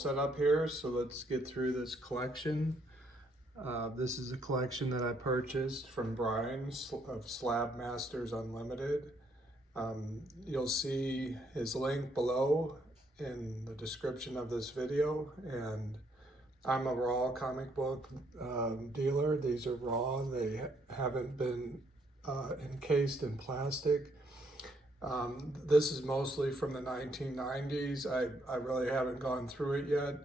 set up here, so let's get through this collection. This is a collection that I purchased from Brian of Slabmasters Unlimited. You'll see his link below in the description of this video, and I'm a raw comic book dealer. These are raw. They haven't been encased in plastic. This is mostly from the 1990s. I really haven't gone through it yet.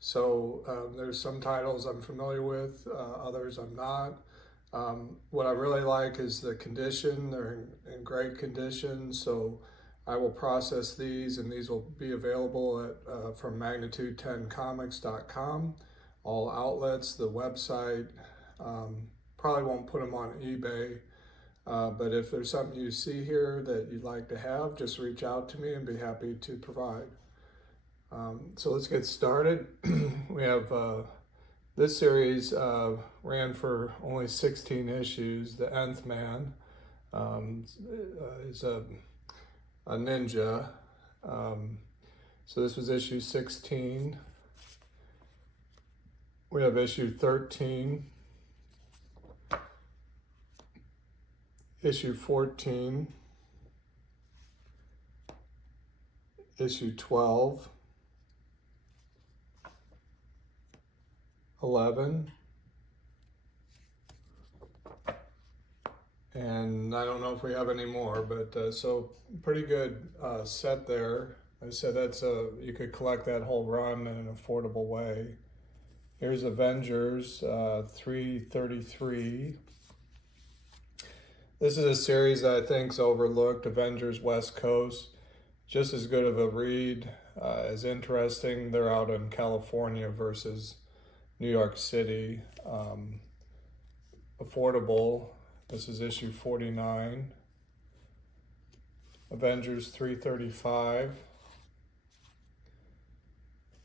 So there's some titles I'm familiar with, others I'm not. What I really like is the condition. They're in great condition. So I will process these, and these will be available at from magnitude10comics.com. All outlets, the website. Probably won't put them on eBay. But if there's something you see here that you'd like to have, just reach out to me and be happy to provide. So let's get started. We have this series ran for only 16 issues. The Nth Man is a ninja. So this was issue 16. We have issue 13. Issue 14, issue 12, 11, and I don't know if we have any more, but so pretty good set there. I said that's you could collect that whole run in an affordable way. Here's Avengers 333. This is a series that I think is overlooked, Avengers West Coast. Just as good of a read, as interesting. They're out in California versus New York City. Affordable. This is issue 49. Avengers 335.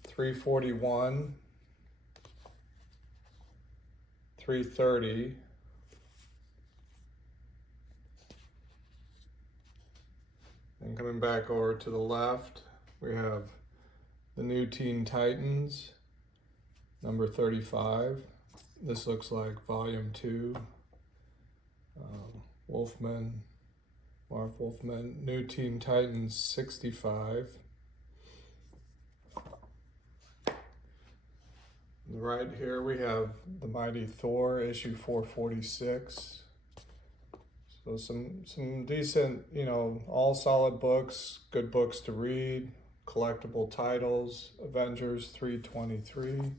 341. 330. And coming back over to the left, we have the New Teen Titans, number 35. This looks like volume 2. Wolfman, Marv Wolfman, New Teen Titans 65. Right here we have the Mighty Thor, issue 446. So some decent, all solid books, good books to read, collectible titles. Avengers 323.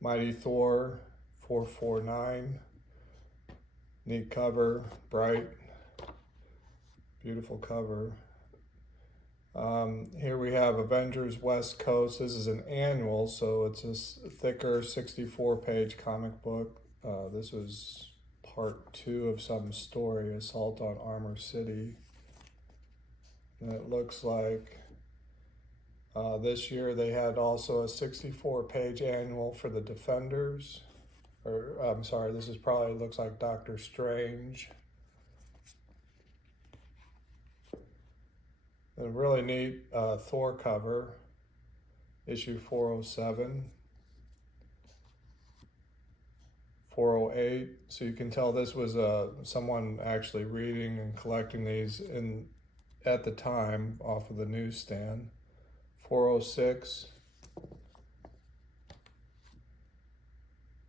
Mighty Thor 449. Neat cover, bright, beautiful cover. Here we have Avengers West Coast. This is an annual, so it's a thicker 64-page comic book. This was part 2 of some story, Assault on Armor City. And it looks like this year they had also a 64-page annual for the Defenders. Or, I'm sorry, this is probably looks like Doctor Strange. A really neat Thor cover, issue 407. 408, so you can tell this was someone actually reading and collecting these at the time off of the newsstand. 406,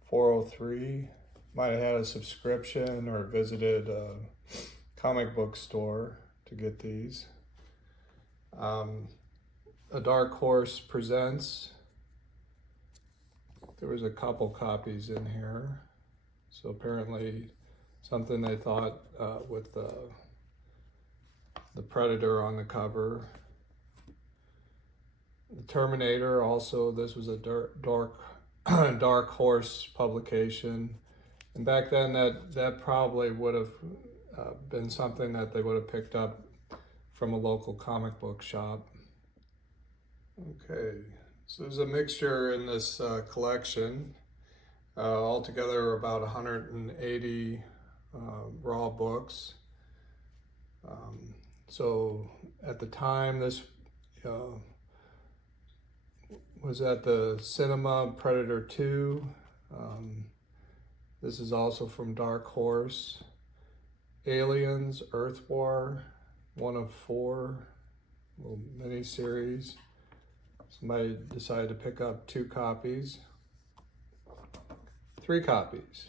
403, might have had a subscription or visited a comic book store to get these. A Dark Horse Presents. There was a couple copies in here. So apparently something they thought with the Predator on the cover. The Terminator also, this was a Dark Horse publication. And back then that probably would have been something that they would have picked up from a local comic book shop. Okay, so there's a mixture in this collection. Altogether about 180 raw books. So at the time, this was at the cinema, Predator 2. This is also from Dark Horse. Aliens, Earth War, 1 of 4, little mini-series. Somebody decided to pick up 2 copies. 3 copies.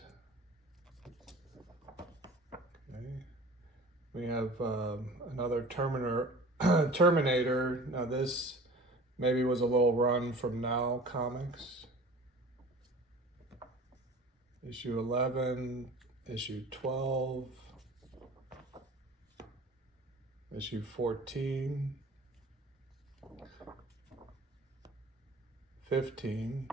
Okay. We have another Terminator. Now this maybe was a little run from Now Comics. Issue 11, issue 12, issue 14, 15,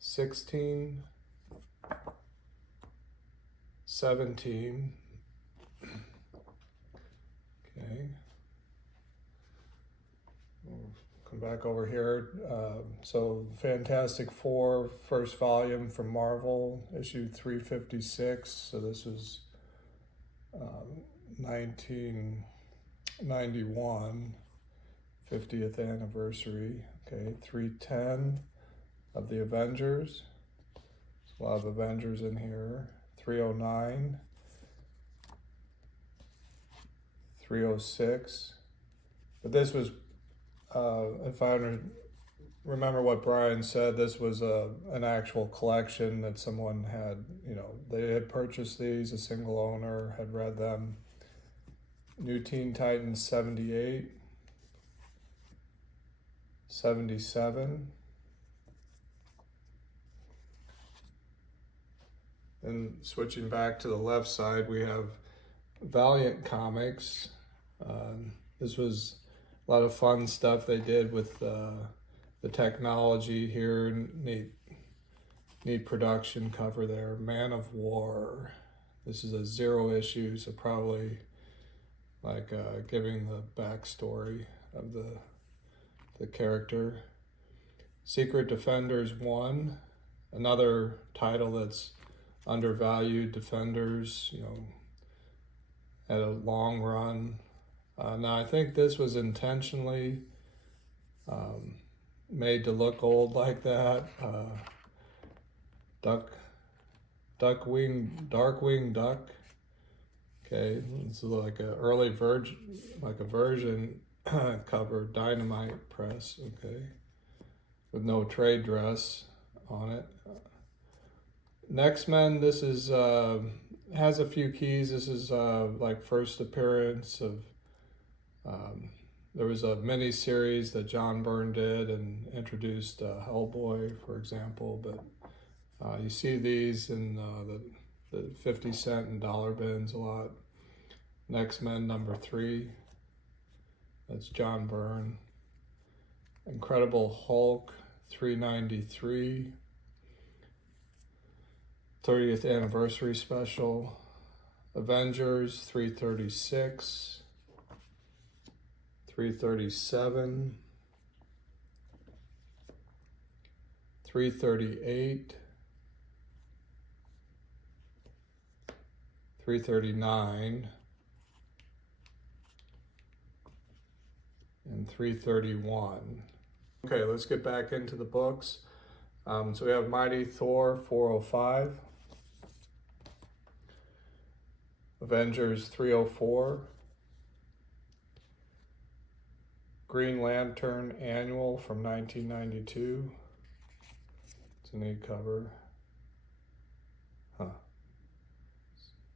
16, 17. Okay. We'll come back over here. So Fantastic Four, first volume from Marvel, issue 356. So this was 1991, 50th anniversary. Okay, 310 of the Avengers. There's a lot of Avengers in here. 309, 306. But this was, if I remember what Brian said, this was an actual collection that someone had, they had purchased these, a single owner had read them. New Teen Titans 78, 77. Then switching back to the left side, we have Valiant Comics. This was a lot of fun stuff they did with the technology here. Neat production cover there. Man of War. This is a 0 issue, so probably like giving the backstory of the character. Secret Defenders 1, another title that's undervalued. Defenders, at a long run. Now I think this was intentionally made to look old like that. Darkwing Duck. Okay, this is like a early version cover, Dynamite Press. Okay, with no trade dress on it. Next Men, this is has a few keys. This is like first appearance of there was a mini series that John Byrne did and introduced Hellboy, for example. But you see these in the 50-cent and dollar bins a lot. Next Men #3. That's John Byrne. Incredible Hulk 393. 30th anniversary special. Avengers 336, 337, 338, 339, and 331. Okay, let's get back into the books. So we have Mighty Thor 405. Avengers 304, Green Lantern Annual from 1992. It's a neat cover.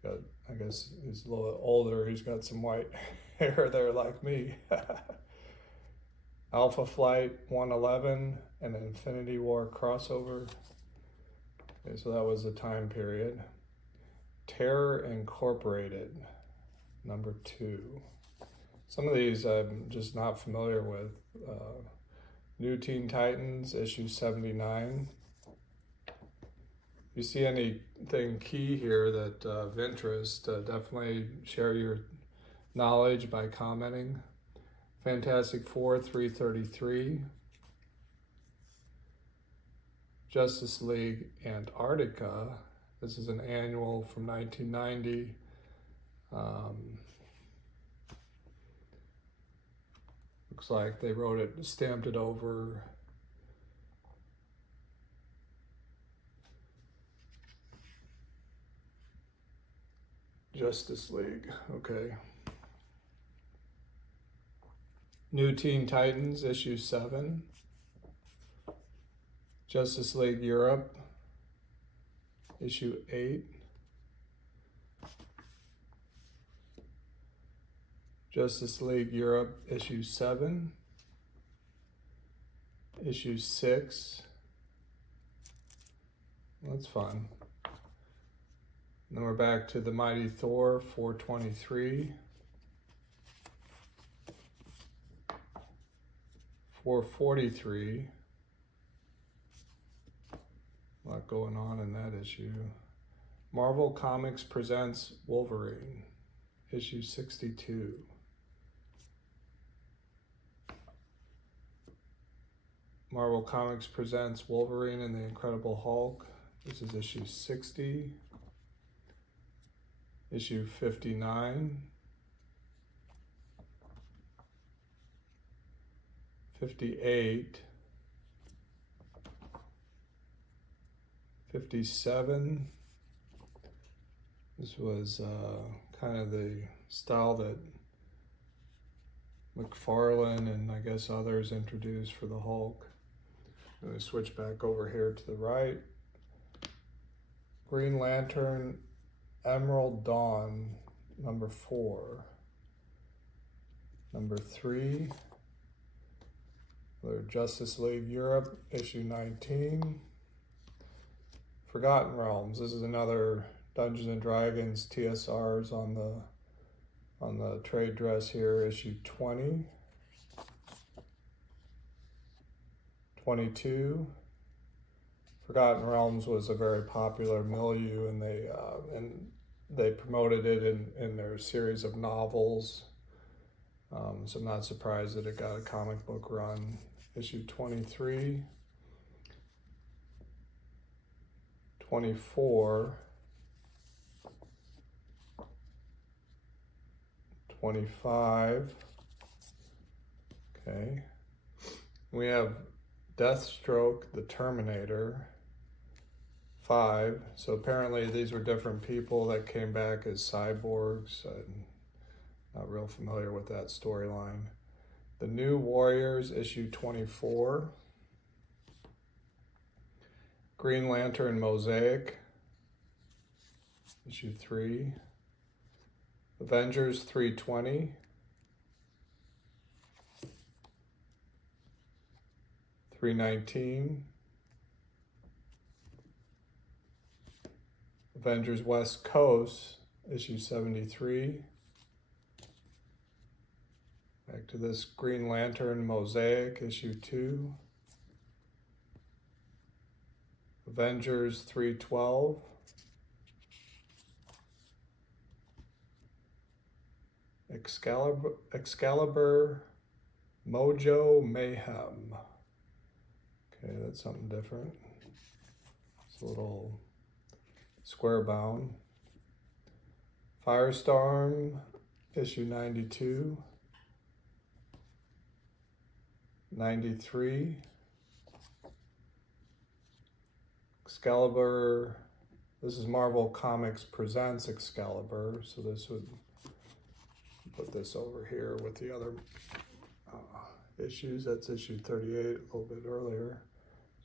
I guess he's a little bit older. He's got some white hair there like me. Alpha Flight 111 and Infinity War crossover. Okay, so that was the time period. Terror Incorporated, #2. Some of these I'm just not familiar with. New Teen Titans, issue 79. If you see anything key here that of interest, definitely share your knowledge by commenting. Fantastic Four 333. Justice League Antarctica. This is an annual from 1990. Looks like they wrote it, stamped it over. Justice League, okay. New Teen Titans, issue 7. Justice League Europe, issue 8. Justice League Europe, issue 7. Issue 6. That's fun. Then we're back to the Mighty Thor, 423. 443. A lot going on in that issue. Marvel Comics presents Wolverine, issue 62. Marvel Comics presents Wolverine and the Incredible Hulk. This is issue 60. Issue 59. 58. 57. This was kind of the style that McFarlane and I guess others introduced for the Hulk. I'm going to switch back over here to the right. Green Lantern Emerald Dawn, number 4. Number 3. Justice League Europe, issue 19. Forgotten Realms. This is another Dungeons and Dragons TSRs on the trade dress here, issue 20. 22. Forgotten Realms was a very popular milieu, and they promoted it in their series of novels. So I'm not surprised that it got a comic book run. Issue 23, 24, 25. Okay. We have Deathstroke, the Terminator, 5. So apparently these were different people that came back as cyborgs. I'm not real familiar with that storyline. The New Warriors, issue 24. Green Lantern Mosaic, issue 3. Avengers 320. 319. Avengers West Coast, issue 73. Back to this Green Lantern Mosaic, issue 2. Avengers 312. Excalibur Mojo Mayhem. Okay, that's something different. It's a little square bound. Firestorm, issue 92. 93. Excalibur, this is Marvel Comics presents Excalibur, so this would put this over here with the other issues. That's issue 38, a little bit earlier.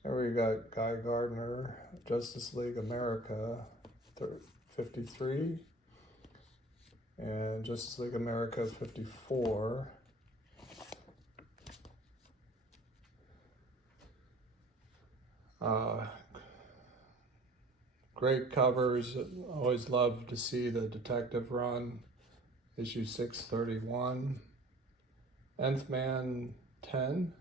There we got Guy Gardner, Justice League America, 53, and Justice League America 54. Great covers. Always love to see the detective run. Issue 631. Nth Man 10.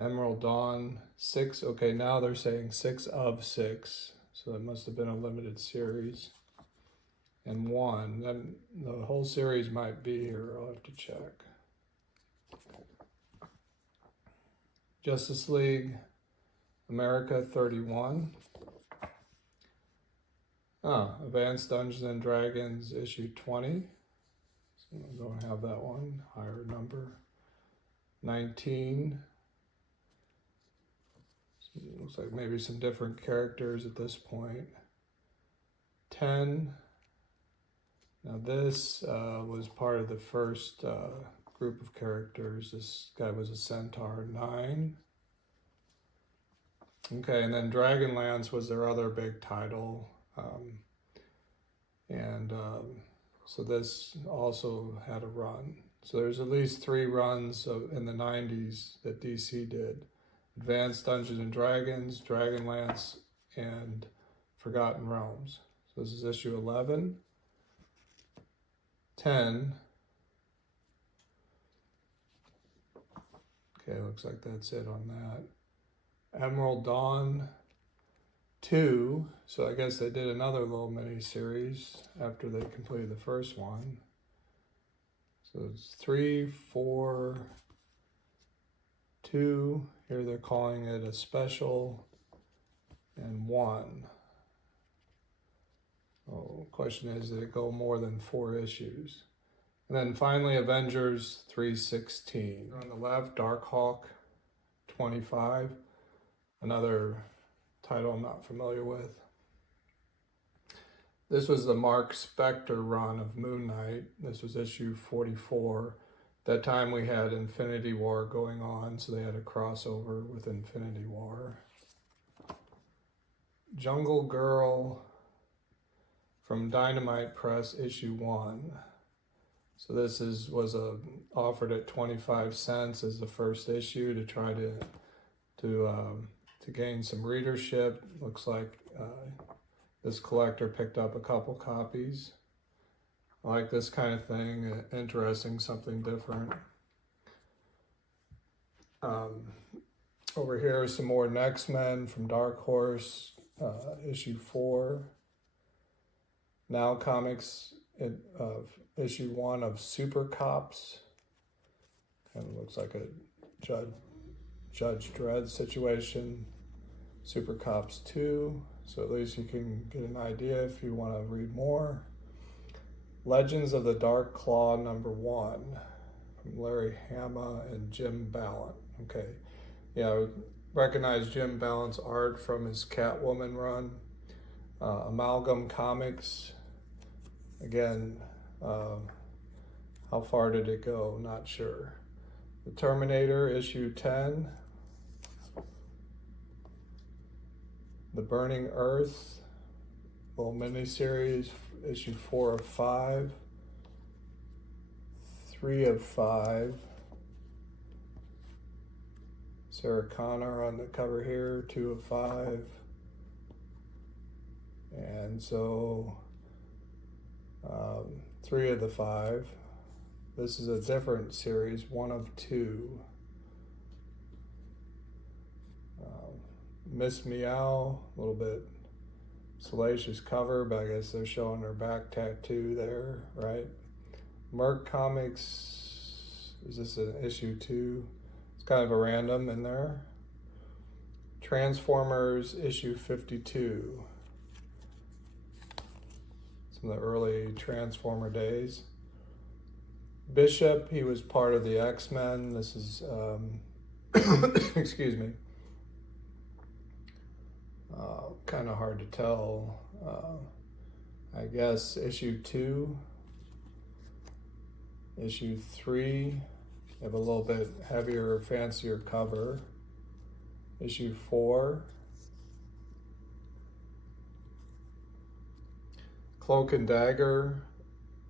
Emerald Dawn 6. Okay, now they're saying 6 of 6. So that must have been a limited series. And 1. Then the whole series might be here. I'll have to check. Justice League America 31. Advanced Dungeons and Dragons issue 20. I don't have that one, higher number. 19. Looks like maybe some different characters at this point. 10. Now this was part of the first group of characters. This guy was a centaur. 9. Okay, and then Dragonlance was their other big title. So this also had a run. So there's at least 3 runs in the 90s that DC did. Advanced Dungeons and Dragons, Dragonlance, and Forgotten Realms. So this is issue 11. 10. Okay, looks like that's it on that. Emerald Dawn 2. So I guess they did another little mini series after they completed the first one. So it's 3, 4, 2. Here they're calling it a special, and 1. Oh, question is, did it go more than 4 issues? And then finally, Avengers 316. On the left, Darkhawk 25. Another title I'm not familiar with. This was the Mark Spector run of Moon Knight. This was issue 44. At that time we had Infinity War going on, so they had a crossover with Infinity War. Jungle Girl from Dynamite Press, issue 1. So this was offered at 25 cents as the first issue to try to gain some readership. Looks like this collector picked up a couple copies. I like this kind of thing, interesting, something different. Over here is some more Next Men from Dark Horse, issue 4. Now Comics of issue 1 of Super Cops. Kind of looks like a Judge Dredd situation. Super Cops 2. So at least you can get an idea if you want to read more. Legends of the Dark Claw #1 from Larry Hama and Jim Ballant. Okay, yeah, I would recognize Jim Ballant's art from his Catwoman run. Amalgam Comics. Again, how far did it go? Not sure. The Terminator, issue 10. The Burning Earth, little mini-series, issue 4 of 5. 3 of 5. Sarah Connor on the cover here, 2 of 5. And so 3 of the 5. This is a different series, 1 of 2. Miss Meow, a little bit salacious cover, but I guess they're showing her back tattoo there, right? Merc Comics, is this an issue 2? It's kind of a random in there. Transformers, issue 52. Some of the early Transformer days. Bishop, he was part of the X-Men. This is, excuse me. Kind of hard to tell. I guess issue 2, issue 3, have a little bit heavier, fancier cover. Issue 4, Cloak and Dagger,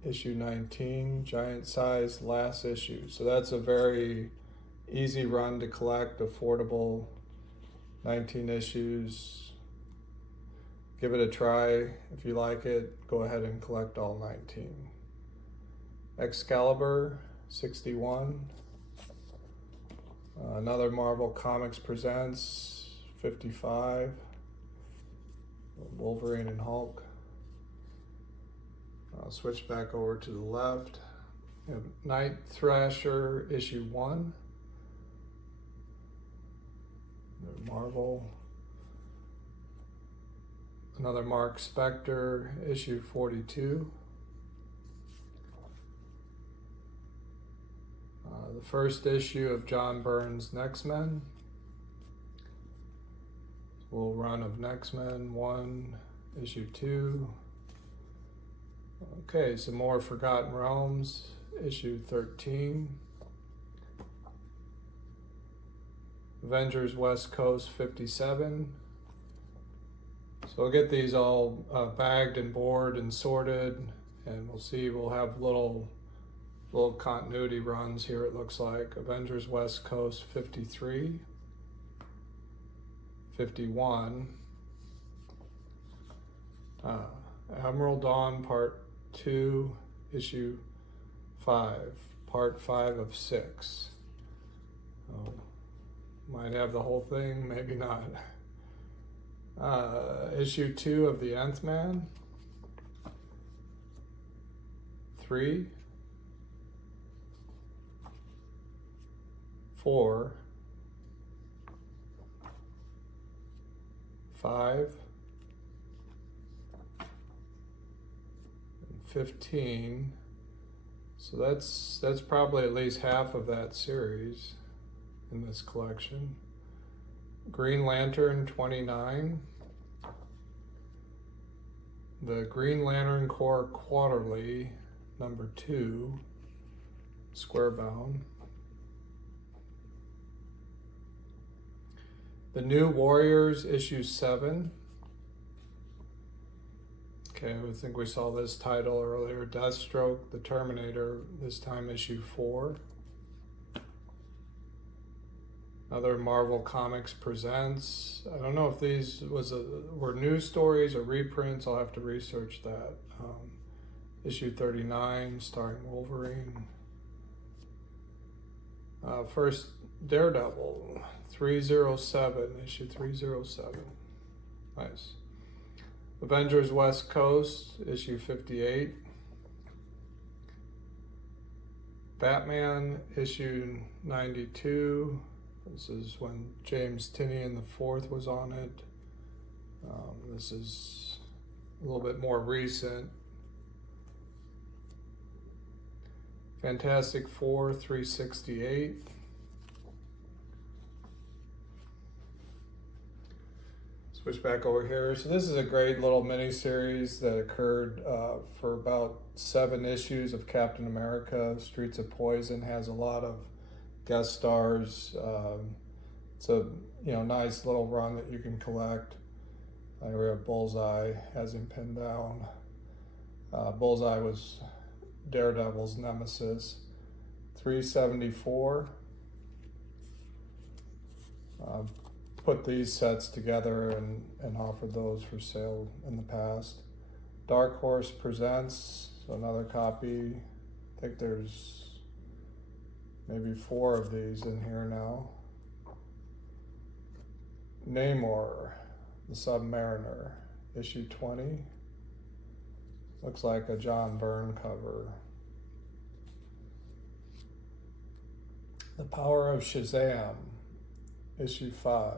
issue 19, giant size, last issue. So that's a very easy run to collect, affordable, 19 issues. Give it a try. If you like it, go ahead and collect all 19. Excalibur, 61. Another Marvel Comics Presents, 55. Wolverine and Hulk. I'll switch back over to the left. We have Night Thrasher, issue 1. Marvel. Another Mark Spector, issue 42. the first issue of John Byrne's X-Men. Full run of X-Men 1, issue 2. Okay, some more Forgotten Realms, issue 13. Avengers West Coast 57. So we'll get these all bagged and board and sorted, and we'll see, we'll have little continuity runs here, it looks like. Avengers West Coast 53, 51, Emerald Dawn Part 2, Issue 5, Part 5 of 6. Oh, might have the whole thing, maybe not. Issue 2 of the Nth Man, 3, 4, 5, and 15. So that's probably at least half of that series in this collection. Green Lantern 29. The Green Lantern Corps Quarterly, number 2, square bound. The New Warriors, issue 7. Okay, I think we saw this title earlier. Deathstroke, the Terminator, this time issue 4. Other Marvel Comics Presents. I don't know if these were news stories or reprints. I'll have to research that. Issue 39, starring Wolverine. First, Daredevil, 307, issue 307. Nice. Avengers West Coast, issue 58. Batman, issue 92. This is when James Tynion IV was on it. This is a little bit more recent. Fantastic Four 368. Switch back over here. So this is a great little mini-series that occurred for about 7 issues of Captain America. Streets of Poison has a lot of guest stars. It's a nice little run that you can collect. We have Bullseye, has him pinned down. Bullseye was Daredevil's nemesis. 374. Put these sets together and offered those for sale in the past. Dark Horse Presents, so another copy. I think there's maybe 4 of these in here now. Namor, the Submariner, issue 20. Looks like a John Byrne cover. The Power of Shazam, issue 5.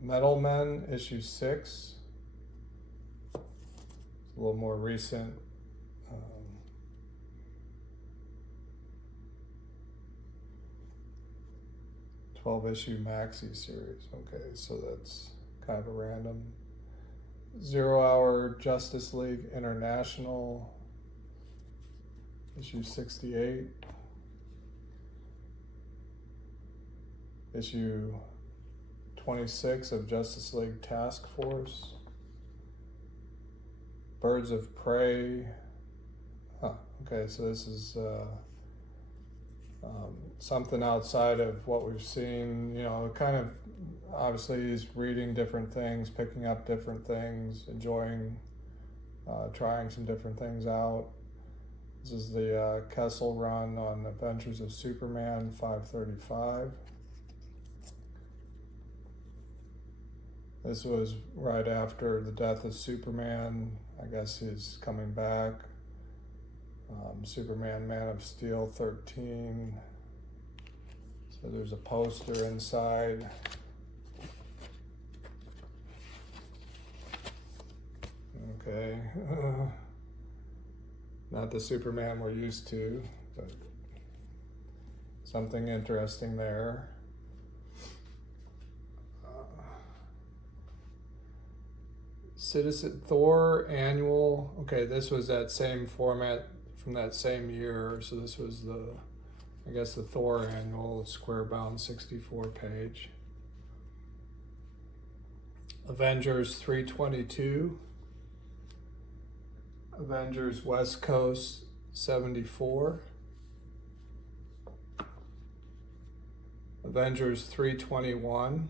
Metal Men, issue 6. It's a little more recent. 12-issue maxi series. Okay, so that's kind of a random. 0 Hour Justice League International, issue 68. Issue 26 of Justice League Task Force. Birds of Prey. Okay, so this is something outside of what we've seen. Kind of, obviously he's reading different things, picking up different things, enjoying trying some different things out. This is the Kessel run on Adventures of Superman 535. This was right after the death of Superman. I guess he's coming back. Superman Man of Steel 13. So there's a poster inside. Okay. Not the Superman we're used to, but something interesting there. Citizen Thor annual. Okay, this was that same format from that same year. So this was the, I guess, the Thor annual, square bound 64 page. Avengers 322. Avengers West Coast 74. Avengers 321.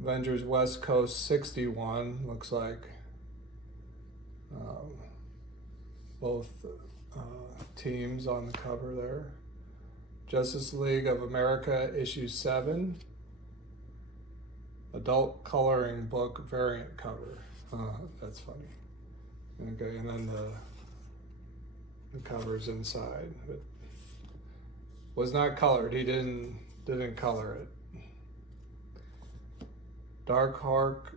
Avengers West Coast 61, looks like both teams on the cover there. Justice League of America issue 7, adult coloring book variant cover. That's funny. Okay, and then the cover's inside, but was not colored. He didn't color it. Dark Hawk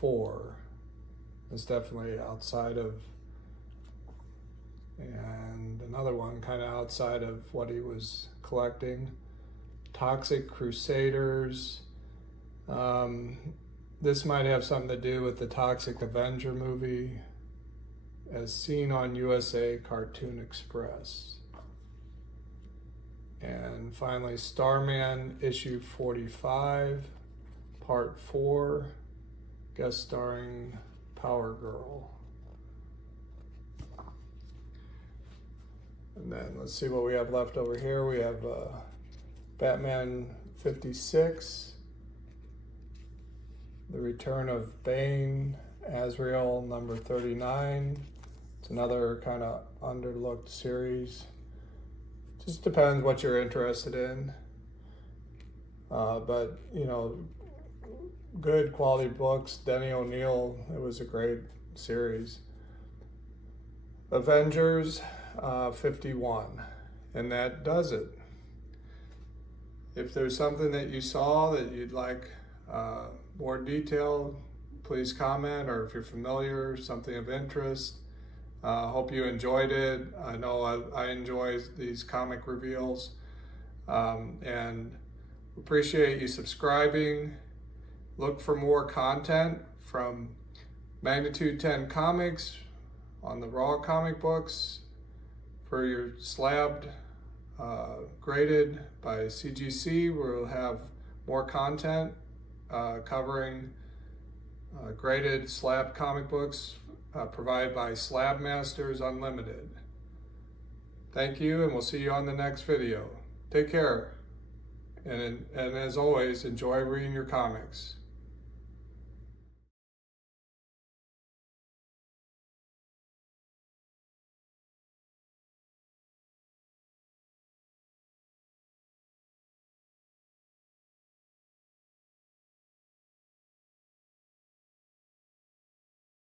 4 is definitely outside of, and another one kind of outside of what he was collecting. Toxic Crusaders. This might have something to do with the Toxic Avenger movie, as seen on USA Cartoon Express. And finally, Starman issue 45, part 4, guest starring Power Girl. And then let's see what we have left over here. We have Batman 56, The Return of Bane, Azrael number 39. It's another kind of underlooked series. Just depends what you're interested in. But, you know, good quality books. Denny O'Neil, it was a great series. Avengers 51. And that does it. If there's something that you saw that you'd like more detail, please comment, or if you're familiar, something of interest. Hope you enjoyed it. I know I enjoy these comic reveals, and appreciate you subscribing. Look for more content from Magnitude 10 Comics on the raw comic books for your slabbed, graded by CGC. We'll have more content covering graded slab comic books provided by Slabmasters Unlimited. Thank you, and we'll see you on the next video. Take care, and as always, enjoy reading your comics.